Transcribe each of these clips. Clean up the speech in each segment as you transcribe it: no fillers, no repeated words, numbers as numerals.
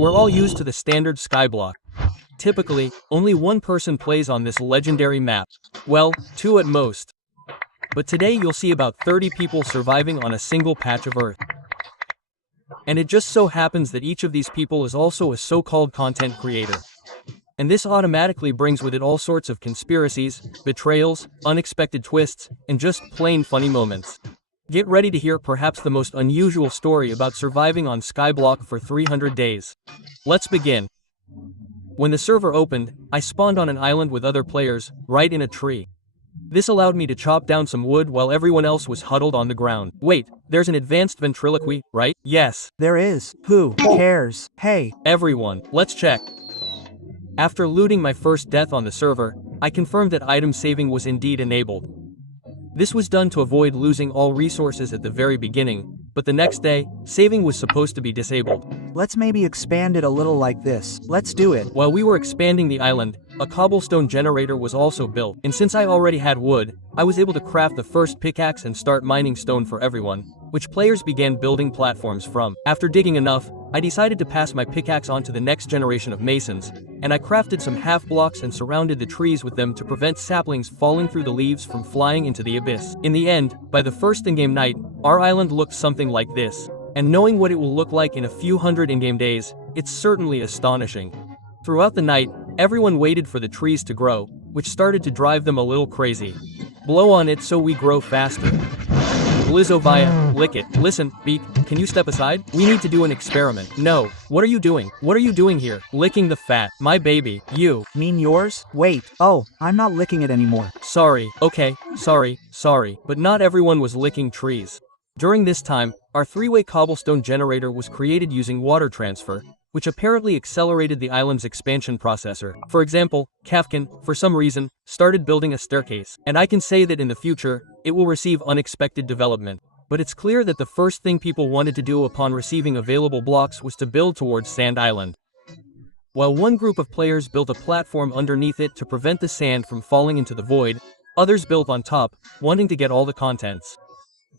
We're all used to the standard skyblock. Typically, only one person plays on this legendary map. Well, two at most. But today you'll see about 30 people surviving on a single patch of Earth. And it just so happens that each of these people is also a so-called content creator. And this automatically brings with it all sorts of conspiracies, betrayals, unexpected twists, and just plain funny moments. Get ready to hear perhaps the most unusual story about surviving on SKYBLOCK for 300 days. Let's begin. When the server opened, I spawned on an island with other players, right in a tree. This allowed me to chop down some wood while everyone else was huddled on the ground. Wait, there's an advanced ventriloquy, right? Yes. There is. Who cares? Hey. Everyone, let's check. After looting my first death on the server, I confirmed that item saving was indeed enabled. This was done to avoid losing all resources at the very beginning, but the next day, saving was supposed to be disabled. Let's maybe expand it a little like this. Let's do it. While we were expanding the island, a cobblestone generator was also built, and since I already had wood, I was able to craft the first pickaxe and start mining stone for everyone, which players began building platforms from. After digging enough, I decided to pass my pickaxe on to the next generation of masons, and I crafted some half blocks and surrounded the trees with them to prevent saplings falling through the leaves from flying into the abyss. In the end, by the first in-game night, our island looked something like this. And knowing what it will look like in a few hundred in-game days, it's certainly astonishing. Throughout the night, everyone waited for the trees to grow, which started to drive them a little crazy. Blow on it so we grow faster. Blizzovia, lick it. Listen, Beak, can you step aside? We need to do an experiment. No, what are you doing? What are you doing here? Licking the fat. My baby, you. Mean yours? Wait. Oh, I'm not licking it anymore. Sorry, okay, sorry. But not everyone was licking trees. During this time, our three-way cobblestone generator was created using water transfer, which apparently accelerated the island's expansion processor. For example, Kavkin, for some reason, started building a staircase, and I can say that in the future, it will receive unexpected development. But it's clear that the first thing people wanted to do upon receiving available blocks was to build towards Sand Island. While one group of players built a platform underneath it to prevent the sand from falling into the void, others built on top, wanting to get all the contents.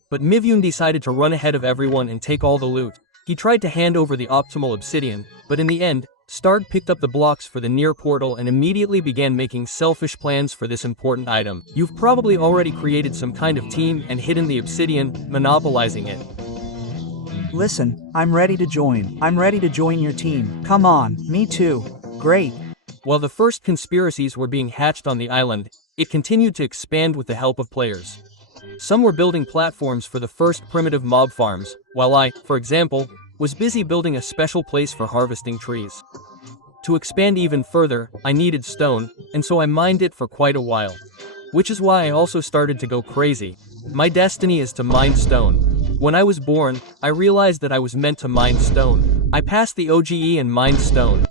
But Mivyun decided to run ahead of everyone and take all the loot. He tried to hand over the optimal obsidian, but in the end, Starg picked up the blocks for the near portal and immediately began making selfish plans for this important item. You've probably already created some kind of team and hidden the obsidian, monopolizing it. Listen, I'm ready to join. I'm ready to join your team. Come on, me too. Great. While the first conspiracies were being hatched on the island, it continued to expand with the help of players. Some were building platforms for the first primitive mob farms, while I, for example, was busy building a special place for harvesting trees. To expand even further, I needed stone, and so I mined it for quite a while. Which is why I also started to go crazy. My destiny is to mine stone. When I was born, I realized that I was meant to mine stone. I passed the OGE and mined stone.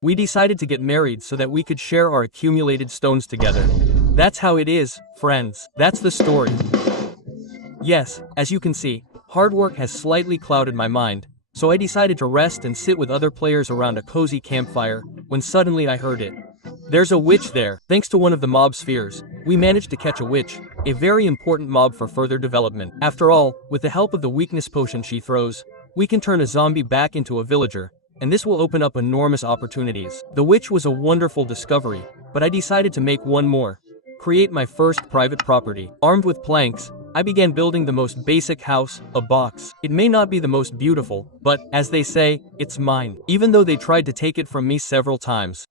We decided to get married so that we could share our accumulated stones together. That's how it is, friends. That's the story. Yes, as you can see, hard work has slightly clouded my mind, so I decided to rest and sit with other players around a cozy campfire, when suddenly I heard it. There's a witch there. Thanks to one of the mob spheres, we managed to catch a witch, a very important mob for further development. After all, with the help of the weakness potion she throws, we can turn a zombie back into a villager, and this will open up enormous opportunities. The witch was a wonderful discovery, but I decided to make one more. Create my first private property. Armed with planks, I began building the most basic house, a box. It may not be the most beautiful, but, as they say, it's mine, even though they tried to take it from me several times.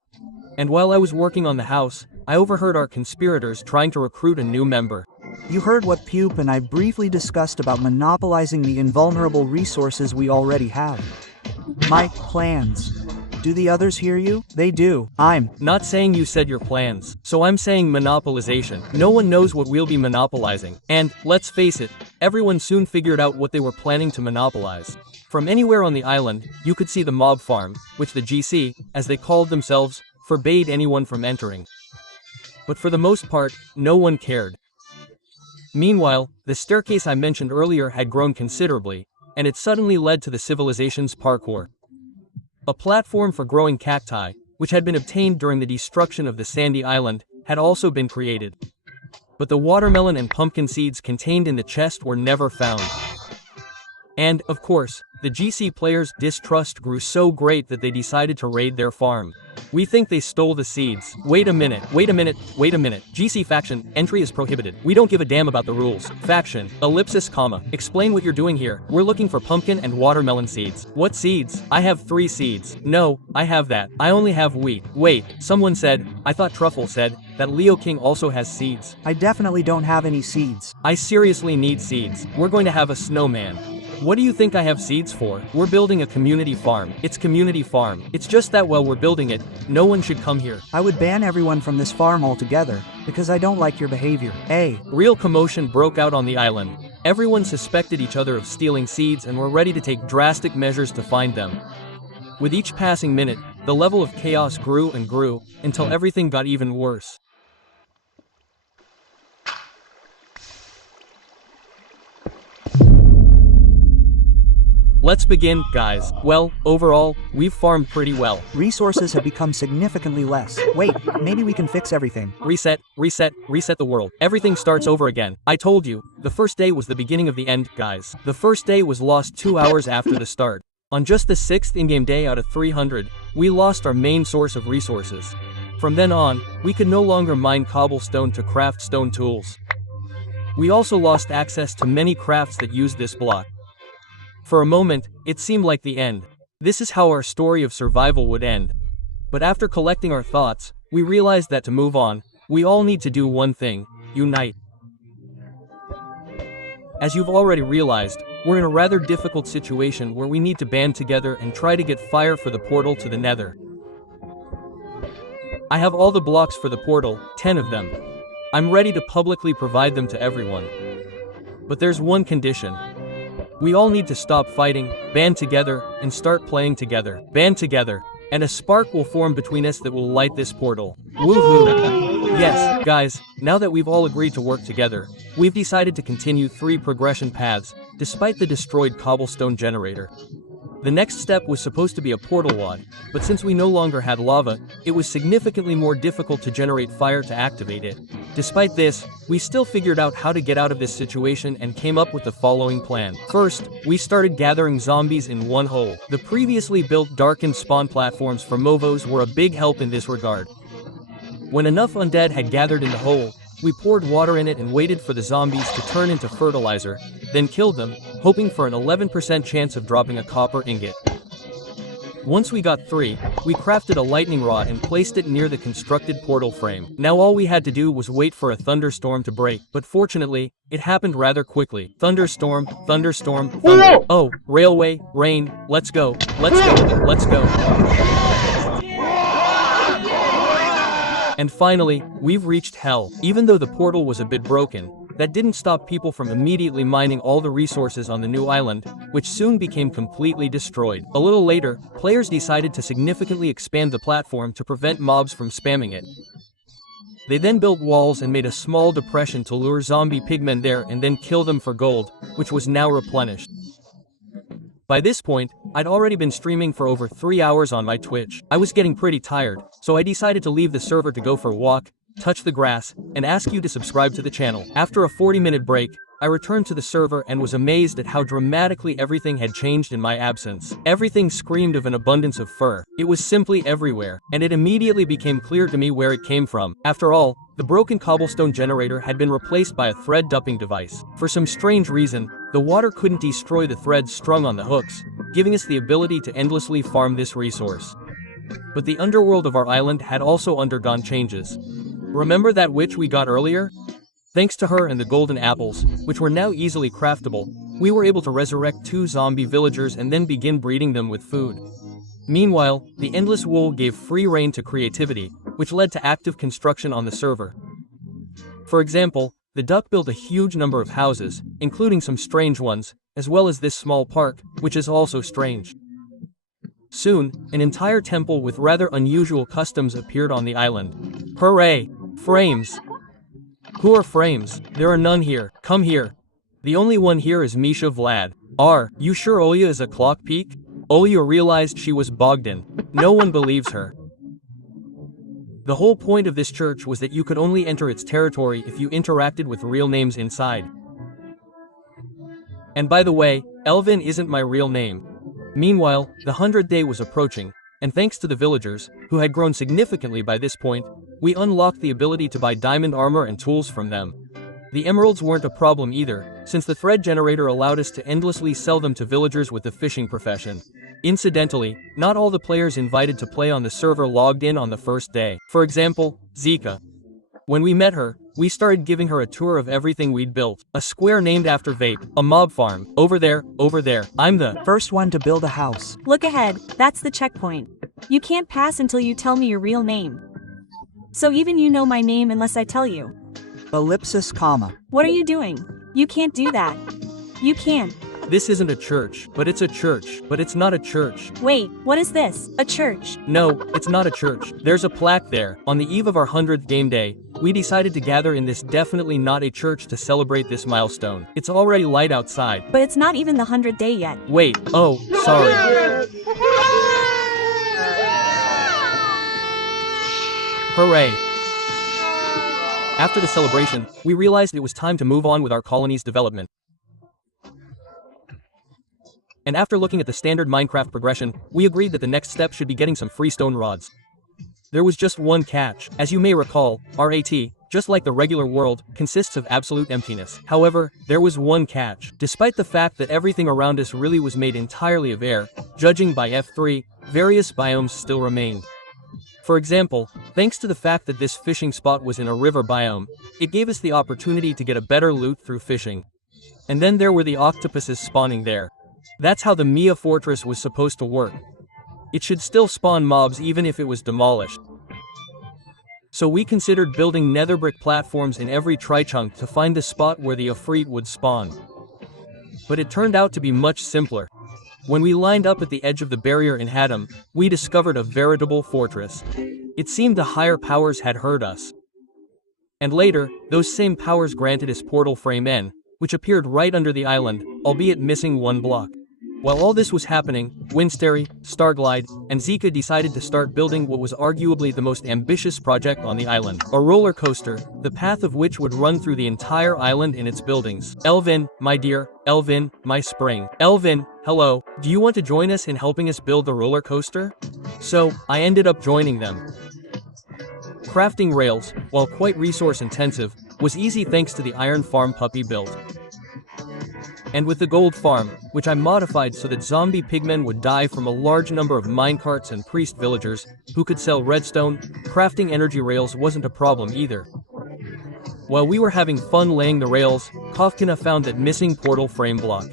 And while I was working on the house, I overheard our conspirators trying to recruit a new member. You heard what Pupe and I briefly discussed about monopolizing the invulnerable resources we already have. My plans. Do the others hear you? They do. I'm not saying you said your plans, so I'm saying monopolization. No one knows what we'll be monopolizing. And, let's face it, everyone soon figured out what they were planning to monopolize. From anywhere on the island, you could see the mob farm, which the GC, as they called themselves, forbade anyone from entering. But for the most part, no one cared. Meanwhile, the staircase I mentioned earlier had grown considerably, and it suddenly led to the civilization's parkour. A platform for growing cacti, which had been obtained during the destruction of the sandy island, had also been created. But the watermelon and pumpkin seeds contained in the chest were never found. And, of course, the GC players' distrust grew so great that they decided to raid their farm. We think they stole the seeds. Wait a minute, wait a minute, wait a minute. GC faction, entry is prohibited. We don't give a damn about the rules. Faction, ellipsis, comma. Explain what you're doing here. We're looking for pumpkin and watermelon seeds. What seeds? I have 3 seeds. No, I have that. I only have wheat. Wait, someone said, I thought Truffle said, that Leo King also has seeds. I definitely don't have any seeds. I seriously need seeds. We're going to have a snowman. What do you think I have seeds for? We're building a community farm. It's community farm. It's just that while we're building it, no one should come here. I would ban everyone from this farm altogether, because I don't like your behavior. Real commotion broke out on the island. Everyone suspected each other of stealing seeds and were ready to take drastic measures to find them. With each passing minute, the level of chaos grew and grew, until everything got even worse. Let's begin, guys. Well, overall, we've farmed pretty well. Resources have become significantly less. Wait, maybe we can fix everything. Reset, reset, reset the world. Everything starts over again. I told you, the first day was the beginning of the end, guys. The first day was lost 2 hours after the start. On just the 6th in-game day out of 300, we lost our main source of resources. From then on, we could no longer mine cobblestone to craft stone tools. We also lost access to many crafts that used this block. For a moment, it seemed like the end. This is how our story of survival would end. But after collecting our thoughts, we realized that to move on, we all need to do one thing: unite. As you've already realized, we're in a rather difficult situation where we need to band together and try to get fire for the portal to the Nether. I have all the blocks for the portal, 10 of them. I'm ready to publicly provide them to everyone. But there's one condition. We all need to stop fighting, band together, and start playing together. Band together, and a spark will form between us that will light this portal. Woohoo! Yes, guys, now that we've all agreed to work together, we've decided to continue 3 progression paths, despite the destroyed cobblestone generator. The next step was supposed to be a portal wad, but since we no longer had lava, it was significantly more difficult to generate fire to activate it. Despite this, we still figured out how to get out of this situation and came up with the following plan. First, we started gathering zombies in one hole. The previously built darkened spawn platforms for Movos were a big help in this regard. When enough undead had gathered in the hole, we poured water in it and waited for the zombies to turn into fertilizer, then killed them, hoping for an 11% chance of dropping a copper ingot. Once we got 3, we crafted a lightning rod and placed it near the constructed portal frame. Now all we had to do was wait for a thunderstorm to break, but fortunately, it happened rather quickly. Thunderstorm, thunderstorm, thunder. Oh, railway, rain, let's go, let's go, let's go. And finally, we've reached hell. Even though the portal was a bit broken, that didn't stop people from immediately mining all the resources on the new island, which soon became completely destroyed. A little later, players decided to significantly expand the platform to prevent mobs from spamming it. They then built walls and made a small depression to lure zombie pigmen there and then kill them for gold, which was now replenished. By this point, I'd already been streaming for over 3 hours on my Twitch. I was getting pretty tired, so I decided to leave the server to go for a walk, touch the grass, and ask you to subscribe to the channel. After a 40-minute break, I returned to the server and was amazed at how dramatically everything had changed in my absence. Everything screamed of an abundance of fur. It was simply everywhere, and it immediately became clear to me where it came from. After all, the broken cobblestone generator had been replaced by a thread dumping device. For some strange reason, the water couldn't destroy the threads strung on the hooks, giving us the ability to endlessly farm this resource. But the underworld of our island had also undergone changes. Remember that witch we got earlier? Thanks to her and the golden apples, which were now easily craftable, we were able to resurrect 2 zombie villagers and then begin breeding them with food. Meanwhile, the endless wool gave free rein to creativity, which led to active construction on the server. For example, the duck built a huge number of houses, including some strange ones, as well as this small park, which is also strange. Soon, an entire temple with rather unusual customs appeared on the island. Hooray! Frames! Who are frames? There are none here. Come here. The only one here is Misha Vlad. You sure Olya is a clock peak? Olya realized she was bogged in. No one believes her. The whole point of this church was that you could only enter its territory if you interacted with real names inside. And by the way, Elvin isn't my real name. Meanwhile, the 100th day was approaching, and thanks to the villagers, who had grown significantly by this point, we unlocked the ability to buy diamond armor and tools from them. The emeralds weren't a problem either, since the thread generator allowed us to endlessly sell them to villagers with the fishing profession. Incidentally, not all the players invited to play on the server logged in on the first day. For example, Zika. When we met her, we started giving her a tour of everything we'd built. A square named after Vape, a mob farm, over there, I'm the First one to build a house. Look ahead, that's the checkpoint. You can't pass until you tell me your real name. So even you know my name unless I tell you. Ellipsis, comma. What are you doing? You can't do that. You can't. This isn't a church, but it's a church, but it's not a church. Wait, what is this? A church? No, it's not a church. There's a plaque there. On the eve of our 100th game day, we decided to gather in this definitely not a church to celebrate this milestone. It's already light outside. But it's not even the 100th day yet. Wait, oh, sorry. Hooray! After the celebration, we realized it was time to move on with our colony's development. And after looking at the standard Minecraft progression, we agreed that the next step should be getting some free stone rods. There was just one catch. As you may recall, RAT, just like the regular world, consists of absolute emptiness. However, there was one catch. Despite the fact that everything around us really was made entirely of air, judging by F3, various biomes still remained. For example, thanks to the fact that this fishing spot was in a river biome, it gave us the opportunity to get a better loot through fishing. And then there were the octopuses spawning there. That's how the Mia fortress was supposed to work. It should still spawn mobs even if it was demolished. So we considered building netherbrick platforms in every tri-chunk to find the spot where the Ifrit would spawn. But it turned out to be much simpler. When we lined up at the edge of the barrier in Haddam, we discovered a veritable fortress. It seemed the higher powers had heard us. And later, those same powers granted us Portal Frame N, which appeared right under the island, albeit missing one block. While all this was happening, Winstery, Starglide, and Zika decided to start building what was arguably the most ambitious project on the island. A roller coaster, the path of which would run through the entire island in its buildings. Elvin, my dear, Elvin, my spring. Elvin, hello, do you want to join us in helping us build the roller coaster? So, I ended up joining them. Crafting rails, while quite resource intensive, was easy thanks to the iron farm puppy build. And with the gold farm, which I modified so that zombie pigmen would die from a large number of minecarts and priest villagers, who could sell redstone, crafting energy rails wasn't a problem either. While we were having fun laying the rails, Kavkina found that missing portal frame block.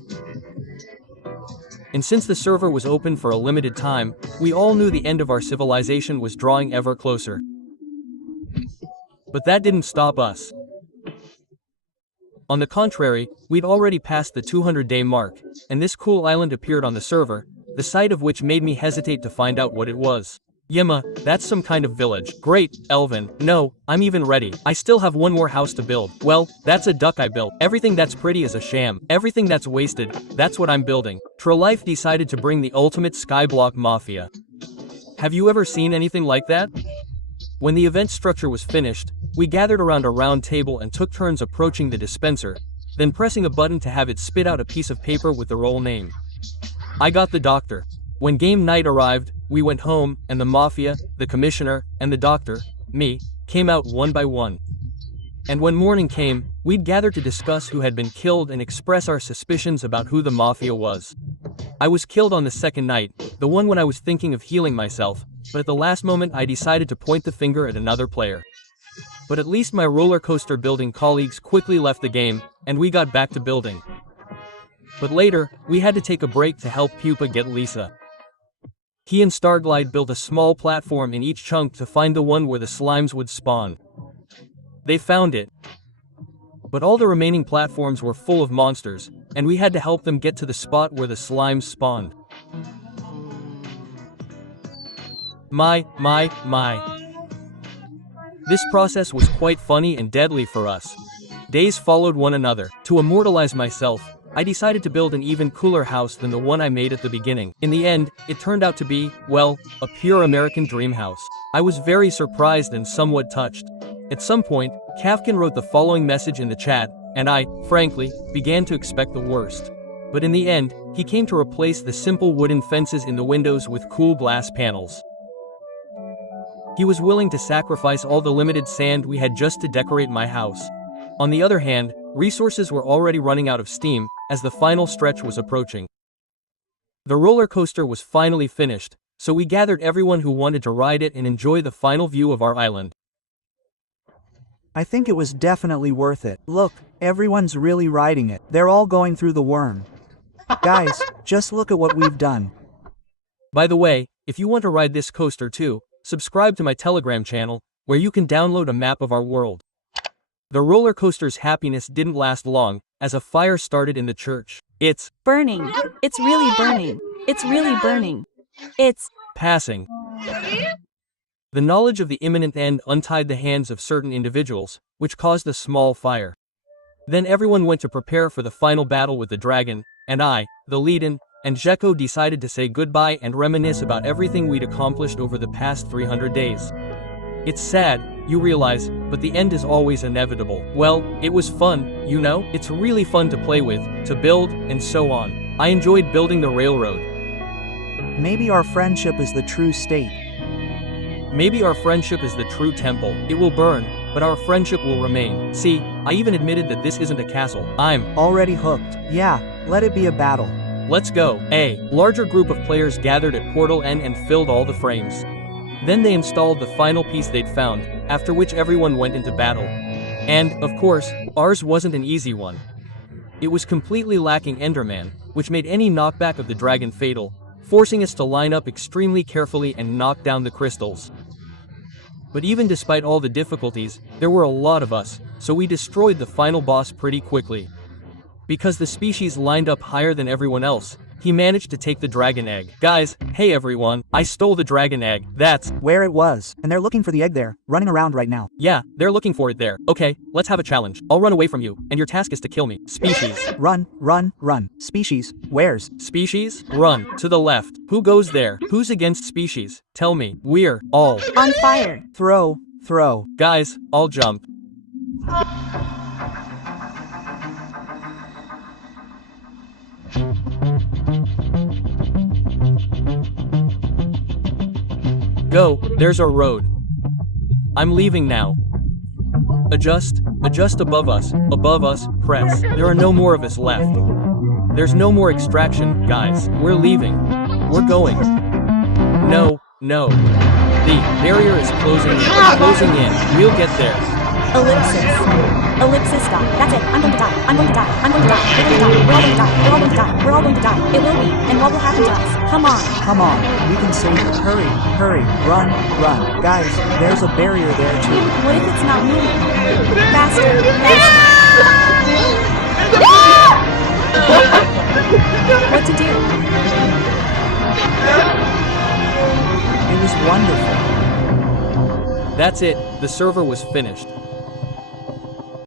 And since the server was open for a limited time, we all knew the end of our civilization was drawing ever closer. But that didn't stop us. On the contrary, we'd already passed the 200-day mark, and this cool island appeared on the server, the sight of which made me hesitate to find out what it was. Yima, that's some kind of village. Great, Elvin. No, I'm even ready. I still have one more house to build. Well, that's a duck I built. Everything that's pretty is a sham. Everything that's wasted, that's what I'm building. Trelife decided to bring the ultimate skyblock mafia. Have you ever seen anything like that? When the event structure was finished, we gathered around a round table and took turns approaching the dispenser, then pressing a button to have it spit out a piece of paper with the role name. I got the doctor. When game night arrived, we went home, and the mafia, the commissioner, and the doctor, me, came out one by one. And when morning came, we'd gather to discuss who had been killed and express our suspicions about who the mafia was. I was killed on the second night, the one when I was thinking of healing myself, but at the last moment I decided to point the finger at another player. But at least my roller coaster building colleagues quickly left the game, and we got back to building. But later, we had to take a break to help Pupa get Lisa. He and Starglide built a small platform in each chunk to find the one where the slimes would spawn. They found it. But all the remaining platforms were full of monsters, and we had to help them get to the spot where the slimes spawned. My. This process was quite funny and deadly for us. Days followed one another. To immortalize myself, I decided to build an even cooler house than the one I made at the beginning. In the end, it turned out to be, well, a pure American dream house. I was very surprised and somewhat touched. At some point, Kavkin wrote the following message in the chat, and I, frankly, began to expect the worst. But in the end, he came to replace the simple wooden fences in the windows with cool glass panels. He was willing to sacrifice all the limited sand we had just to decorate my house. On the other hand, resources were already running out of steam, as the final stretch was approaching. The roller coaster was finally finished, so we gathered everyone who wanted to ride it and enjoy the final view of our island. I think it was definitely worth it. Look, everyone's really riding it. They're all going through the worm. Guys, just look at what we've done. By the way, if you want to ride this coaster too, subscribe to my Telegram channel, where you can download a map of our world. The roller coaster's happiness didn't last long, as a fire started in the church. It's burning. It's really burning. It's really burning. It's passing. The knowledge of the imminent end untied the hands of certain individuals, which caused a small fire. Then everyone went to prepare for the final battle with the dragon, and I, the lead-in, and Jeko decided to say goodbye and reminisce about everything we'd accomplished over the past 300 days. It's sad, you realize, but the end is always inevitable. Well, it was fun, you know? It's really fun to play with, to build, and so on. I enjoyed building the railroad. Maybe our friendship is the true state. Maybe our friendship is the true temple. It will burn, but our friendship will remain. See, I even admitted that this isn't a castle. I'm already hooked. Yeah, let it be a battle. Let's go. A larger group of players gathered at Portal N and filled all the frames. Then they installed the final piece they'd found, after which everyone went into battle. And, of course, ours wasn't an easy one. It was completely lacking Enderman, which made any knockback of the dragon fatal, forcing us to line up extremely carefully and knock down the crystals. But even despite all the difficulties, there were a lot of us, so we destroyed the final boss pretty quickly. Because the species lined up higher than everyone else, he managed to take the dragon egg. Guys, hey everyone, I stole the dragon egg. That's where it was, and they're looking for the egg there, running around right now. Yeah, they're looking for it there. Okay, let's have a challenge. I'll run away from you, and your task is to kill me. Species. Run, run, run. Species, where's? Species? Run. To the left. Who goes there? Who's against species? Tell me. We're all on fire. Throw, throw. Guys, I'll jump. Go, there's our road. I'm leaving now. Adjust above us, press. There are no more of us left. There's no more extraction, guys. We're leaving. We're going. No. The barrier is closing in. We'll get there. Ellipsis stop. That's it. I'm going to die. We're going to die. We're all going to die. It will be. And what will happen to us? Come on. We can save it. Hurry. Run. Guys, there's a barrier there too. What if it's not moving? Faster. What to do? It was wonderful. That's it. The server was finished.